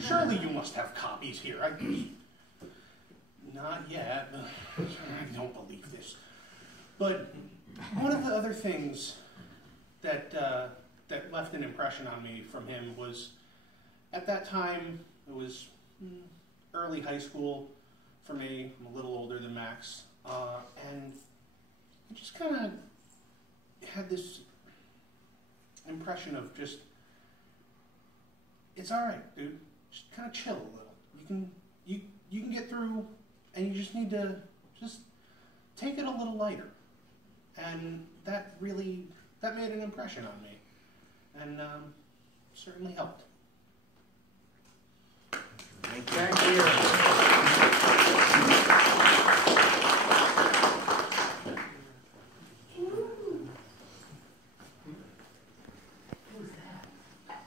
Surely you must have copies here. Not yet. I don't believe this. But one of the other things that that left an impression on me from him was, at that time, it was early high school for me. I'm a little older than Max. And I just kind of had this impression of just, it's all right, dude. Just kind of chill a little. You can get through, and you just need to just take it a little lighter. And that made an impression on me, and certainly helped. Thank you.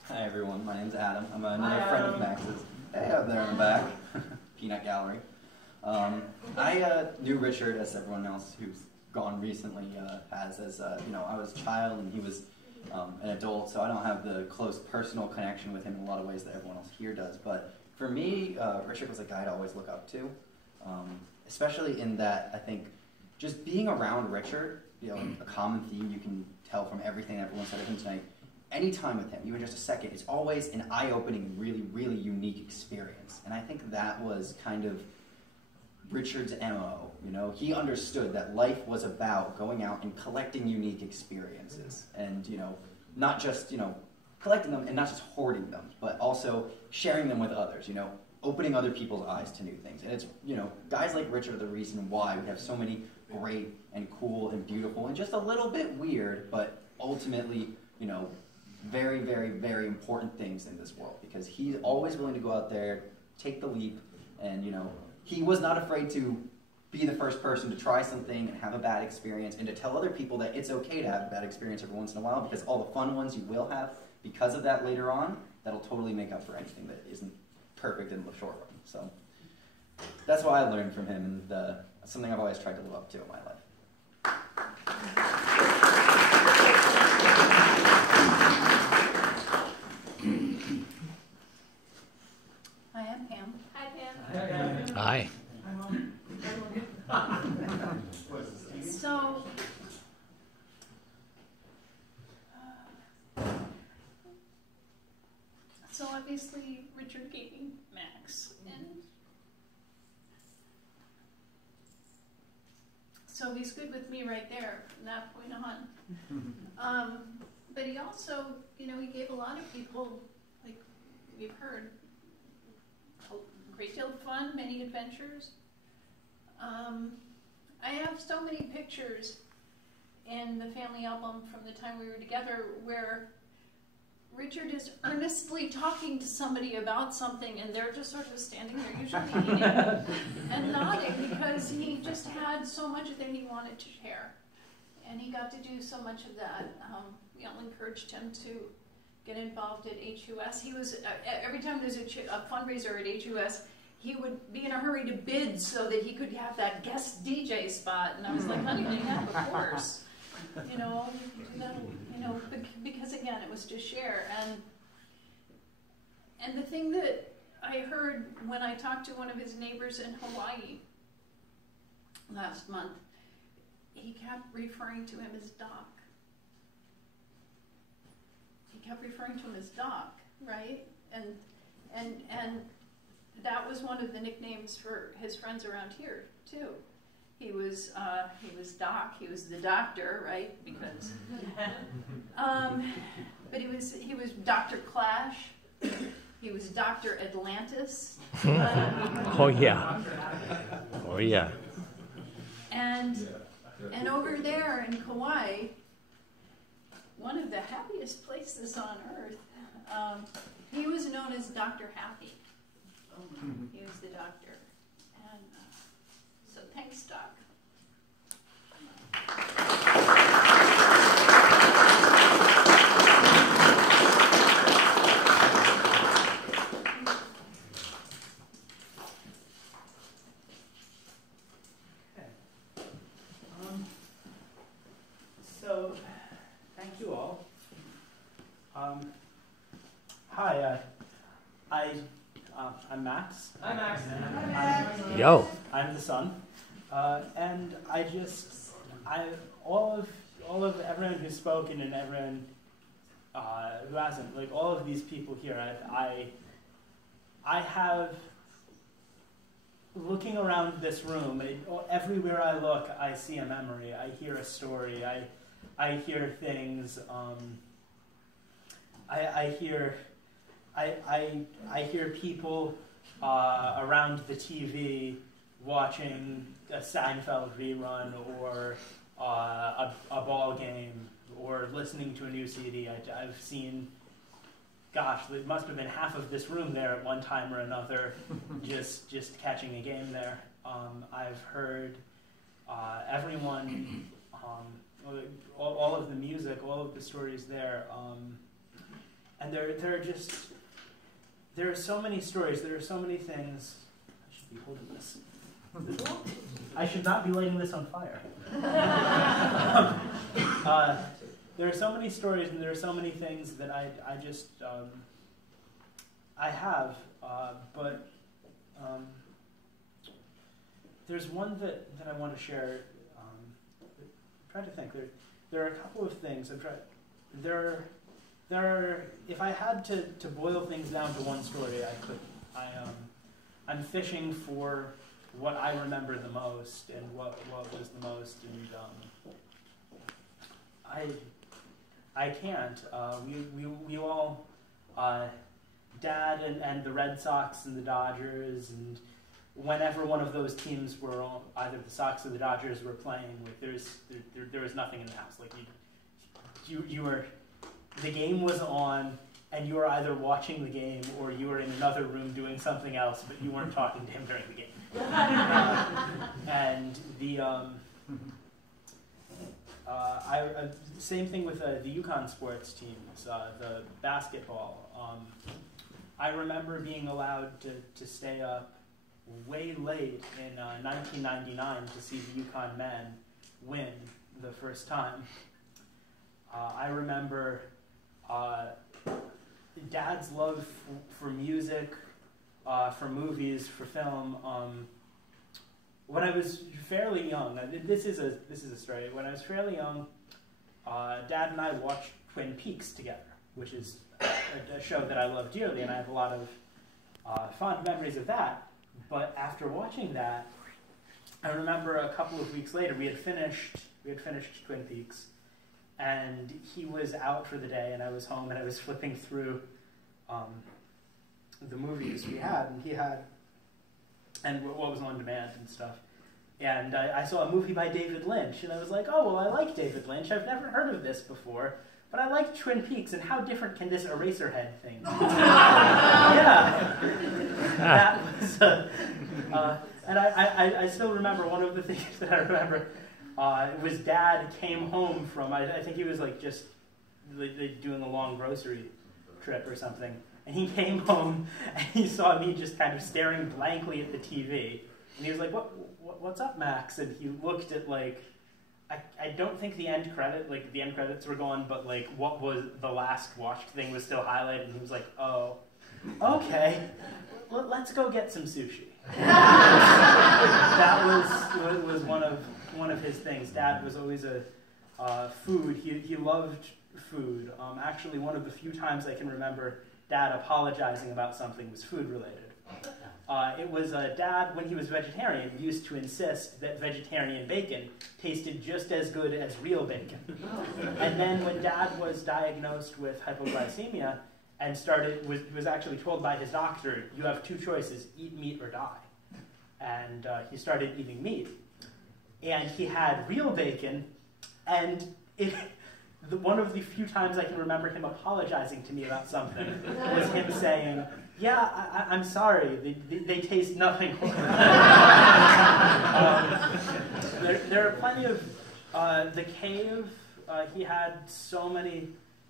Hi everyone, my name's Adam. I'm another friend of Max's. Hey, up there in the back, Peanut Gallery. I knew Richard, as everyone else who's gone recently has, as I was a child and he was an adult, so I don't have the close personal connection with him in a lot of ways that everyone else here does. But for me, Richard was a guy to always look up to, especially in that I think just being around Richard, a common theme you can tell from everything everyone said of him tonight. Any time with him, even just a second, it's always an eye-opening, really, really unique experience. And I think that was kind of Richard's MO. He understood that life was about going out and collecting unique experiences, and not just collecting them and not just hoarding them, but also sharing them with others. Opening other people's eyes to new things. And it's guys like Richard are the reason why we have so many great and cool and beautiful and just a little bit weird, but ultimately very, very, very important things in this world, because he's always willing to go out there, take the leap, and he was not afraid to be the first person to try something and have a bad experience, and to tell other people that it's okay to have a bad experience every once in a while, because all the fun ones you will have because of that later on, that'll totally make up for anything that isn't perfect in the short run. So that's what I learned from him, and something I've always tried to live up to in my life. Hi, I'm Pam. Hi, Pam. Hi. So obviously Richard gave me Max, and so he's good with me right there from that point on. But he also, he gave a lot of people, like we've heard, a great deal of fun, many adventures. I have so many pictures in the family album from the time we were together where Richard is earnestly talking to somebody about something, and they're just sort of standing there, usually eating and nodding, because he just had so much that he wanted to share. And he got to do so much of that. We all encouraged him to get involved at HUS. He was, every time there's a fundraiser at HUS, he would be in a hurry to bid so that he could have that guest DJ spot. And I was like, honey, we have a course. Because again, it was to share. And the thing that I heard when I talked to one of his neighbors in Hawaii last month, he kept referring to him as Doc. He kept referring to him as Doc, right? And that was one of the nicknames for his friends around here too. He was Doc. He was the doctor, right? Because, but he was Dr. Clash. He was Dr. Atlantis. Oh yeah. Oh yeah. And over there in Kauai, one of the happiest places on earth, he was known as Dr. Happy. He was the doctor. And so thanks, Doc. So, thank you all. Hi, I'm Max. Hi, Max. Yo. I'm the son. And all of everyone who's spoken and everyone who hasn't, like all of these people here, I have, looking around this room, everywhere I look, I see a memory. I hear a story. I hear things. I hear people around the TV watching a Seinfeld rerun or a ball game or listening to a new CD. I've seen, gosh, it must have been half of this room there at one time or another, just catching a game there. I've heard everyone, all of the music, all of the stories there, and there are so many stories. There are so many things. I should be holding this. I should not be lighting this on fire. There are so many stories and there are so many things that I just I have, but there's one that I want to share. I'm trying to think. There are a couple of things. If I had to boil things down to one story, I could. I'm fishing for what I remember the most and what was the most, and I can't. We all, Dad and the Red Sox and the Dodgers, and whenever one of those teams were on, either the Sox or the Dodgers were playing, like there was nothing in the house. Like you were, the game was on, and you were either watching the game or you were in another room doing something else, but you weren't talking to him during the game. And the same thing with the Yukon sports teams, the basketball. I remember being allowed to stay up way late in 1999 to see the Yukon men win the first time. I remember Dad's love for music, for movies, for film. When I was fairly young, this is a story. When I was fairly young, Dad and I watched Twin Peaks together, which is a show that I love dearly, and I have a lot of fond memories of that. But after watching that, I remember a couple of weeks later we had finished Twin Peaks, and he was out for the day, and I was home, and I was flipping through the movies we had, and he had, and what was on demand and stuff. And I saw a movie by David Lynch, and I was like, oh, well, I like David Lynch. I've never heard of this before, but I like Twin Peaks, and how different can this Eraserhead thing be? Yeah. That was, and I still remember one of the things that I remember was Dad came home from, I think he was like just doing a long grocery trip or something. And he came home and he saw me just kind of staring blankly at the TV. And he was like, what's up, Max? And he looked at like, I don't think the end credits were gone, but like what was the last watched thing was still highlighted. And he was like, oh, okay, let's go get some sushi. That was one of his things. Dad was always a food. He loved food. Actually, one of the few times I can remember Dad apologizing about something was food related. It was Dad, when he was vegetarian, used to insist that vegetarian bacon tasted just as good as real bacon. And then when Dad was diagnosed with hypoglycemia and was actually told by his doctor, you have two choices, eat meat or die. And he started eating meat. And he had real bacon, and one of the few times I can remember him apologizing to me about something was him saying, yeah, I'm sorry, they taste nothing. There are plenty of, the cave,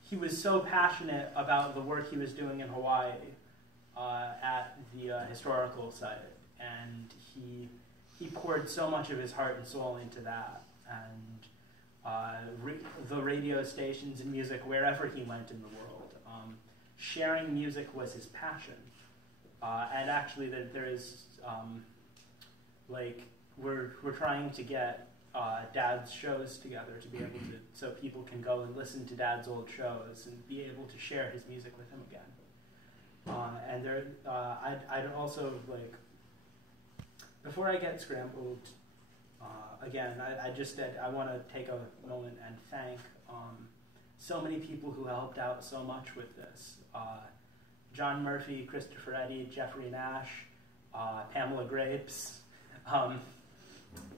he was so passionate about the work he was doing in Hawaii at the historical site, and he poured so much of his heart and soul into that, and the radio stations and music wherever he went in the world. Sharing music was his passion. And actually, there is like we're trying to get Dad's shows together to be able to, so people can go and listen to Dad's old shows and be able to share his music with him again. And there, I'd also like, before I get scrambled, again, I want to take a moment and thank so many people who helped out so much with this. John Murphy, Christopher Eddy, Jeffrey Nash, Pamela Grapes,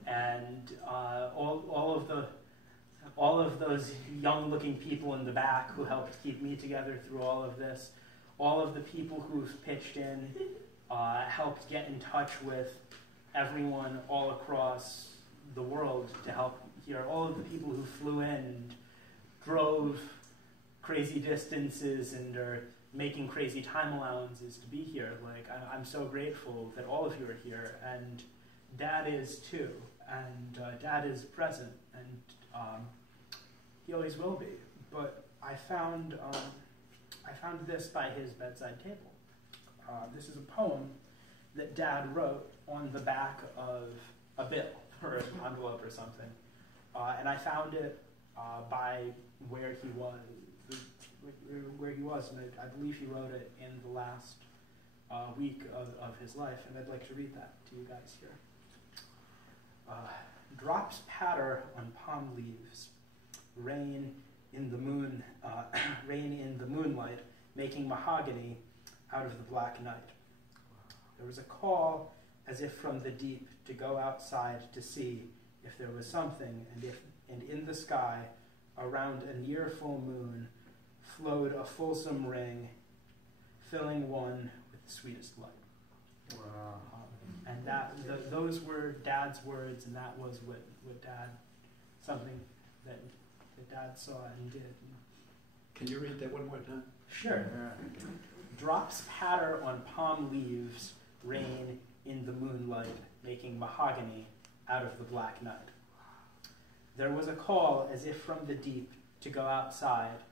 and all of those young-looking people in the back who helped keep me together through all of this. All of the people who've pitched in, helped get in touch with everyone all across the world to help here. All of the people who flew in and drove crazy distances and are making crazy time allowances to be here. Like, I'm so grateful that all of you are here, and Dad is too. And Dad is present, and he always will be. But I found this by his bedside table. This is a poem that Dad wrote on the back of a bill or an envelope or something. And I found it by where he was, and I believe he wrote it in the last week of his life, and I'd like to read that to you guys here. Drops patter on palm leaves, rain in the moonlight, making mahogany out of the black night. There was a call as if from the deep to go outside to see if there was something, and in the sky, around a near full moon, flowed a fulsome ring, filling one with the sweetest light. Wow. And those were Dad's words, and that was what something that Dad saw and did. Can you read that one more time? Sure. Drops patter on palm leaves, rain in the moonlight, making mahogany out of the black night. There was a call as if from the deep to go outside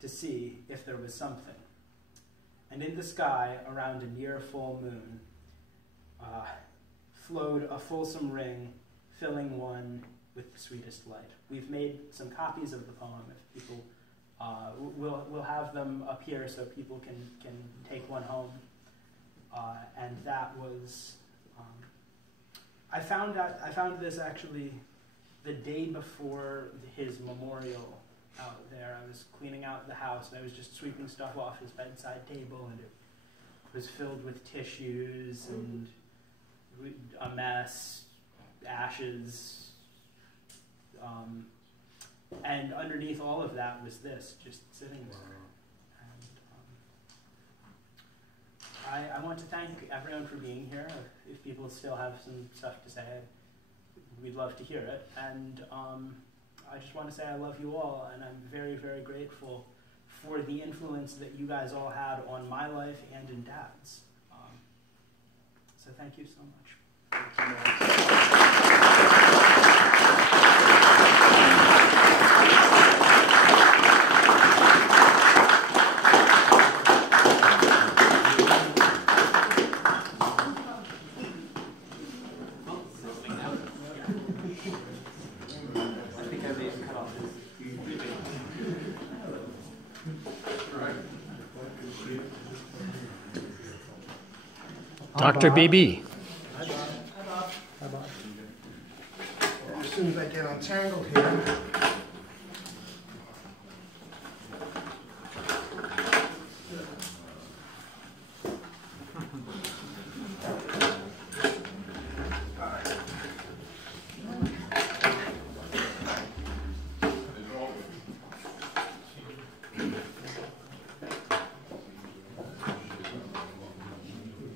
to see if there was something. And in the sky, around a near full moon, flowed a fulsome ring, filling one with the sweetest light. We've made some copies of the poem. If people, we'll have them up here so people can take one home. And that was, I found this actually the day before his memorial out there. I was cleaning out the house and I was just sweeping stuff off his bedside table, and it was filled with tissues and a mess, ashes, and underneath all of that was this, just sitting there. And I want to thank everyone for being here. If people still have some stuff to say, we'd love to hear it. And I just want to say I love you all, and I'm very, very grateful for the influence that you guys all had on my life and in Dad's. So thank you so much. Dr. BB. Hi, Bob. Hi, Bob. As soon as I get untangled here.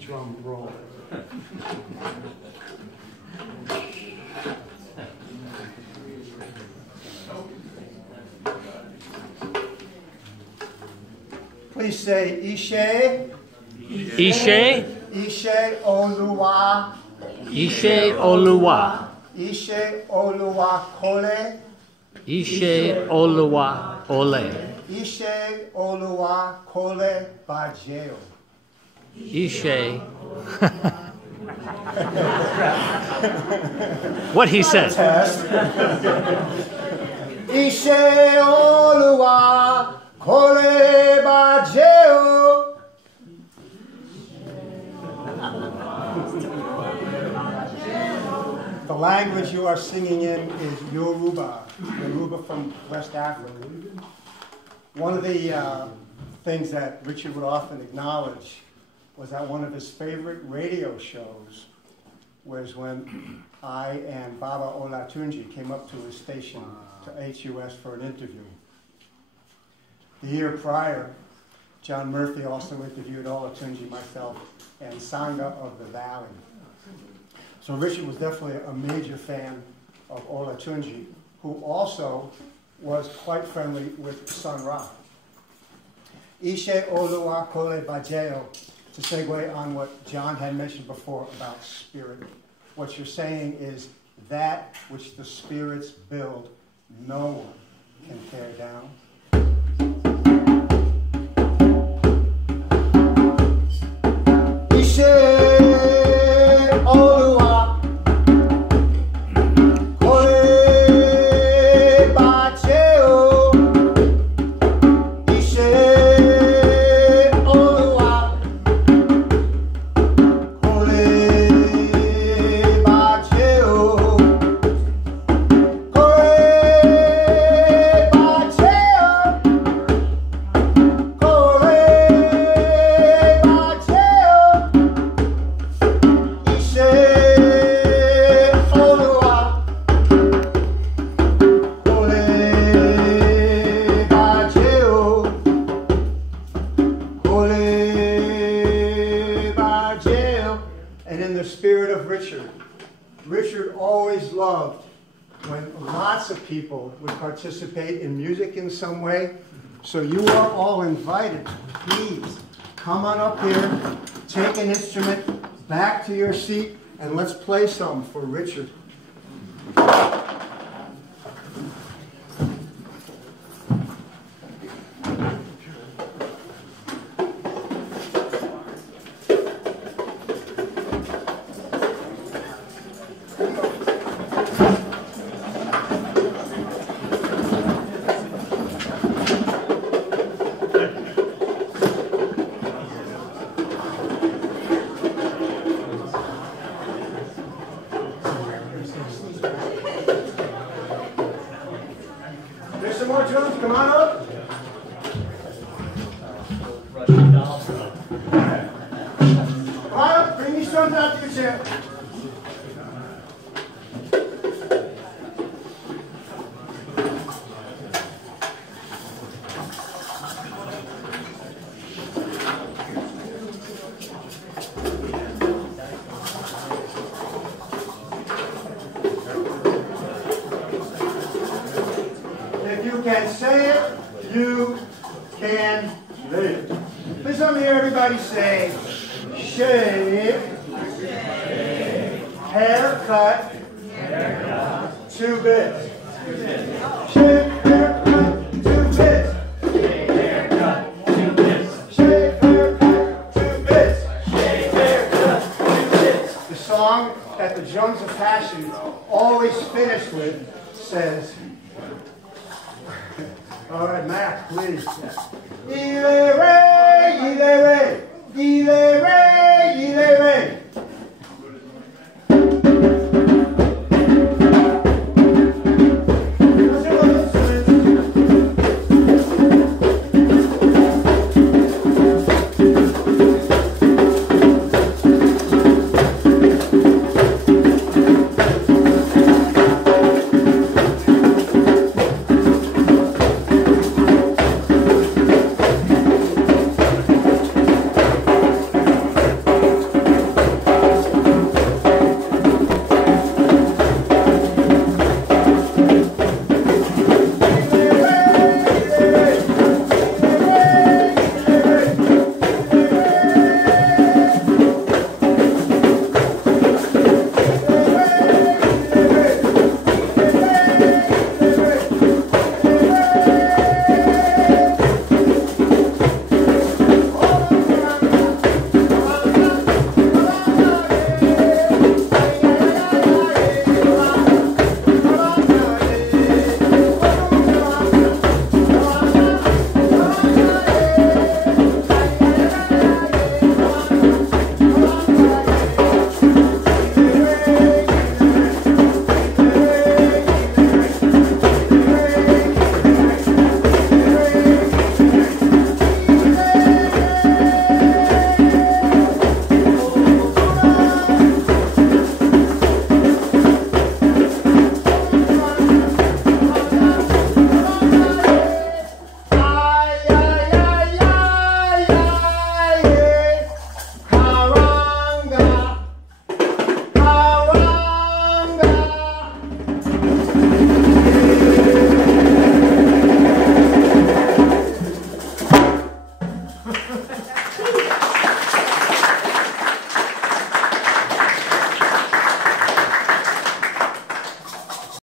Drum roll. Please say Ishe. Ishe. Ishe Oluwa. Ishe Oluwa. Ishe Oluwa Kole. Ishe Oluwa Ole. Ishe Oluwa Kole Bajeo. Ishe. What he said. Test. Ishe Olua Kole Bajeo. The language you are singing in is Yoruba from West Africa. One of the things that Richard would often acknowledge was that one of his favorite radio shows was when I and Baba Olatunji came up to his station to HUS for an interview. The year prior, John Murphy also interviewed Olatunji, myself, and Sangha of the Valley. So Richard was definitely a major fan of Olatunji, who also was quite friendly with Sun Ra. Ishe Olua Kole Bajeo, to segue on what John had mentioned before about spirit. What you're saying is that which the spirits build, no one can tear down. Ishe Olua Kole Bajeo. Ishe Olua Kole Bajeo. Kole Bajeo. Kole Bajeo. Ishe Olua Kole Bajeo. Kole Bajeo. And in the spirit of Richard, Richard always loved when lots of people would participate in music in some way. So you are all invited. Please come on up here, take an instrument, back to your seat, and let's play some for Richard. There's some more drums. Come on up. Come on up. Bring these drums out to your chair. If you can say it, you can live. Please let me hear everybody say, shave, haircut, 2 bits. Shave, haircut, 2 bits. Shave, haircut, 2 bits. Shave, haircut, 2 bits. Shave, haircut, 2 bits. The song that the Drums of Passion always finish with says, all right, Mac, please. Ile re, ile re, ile re, ile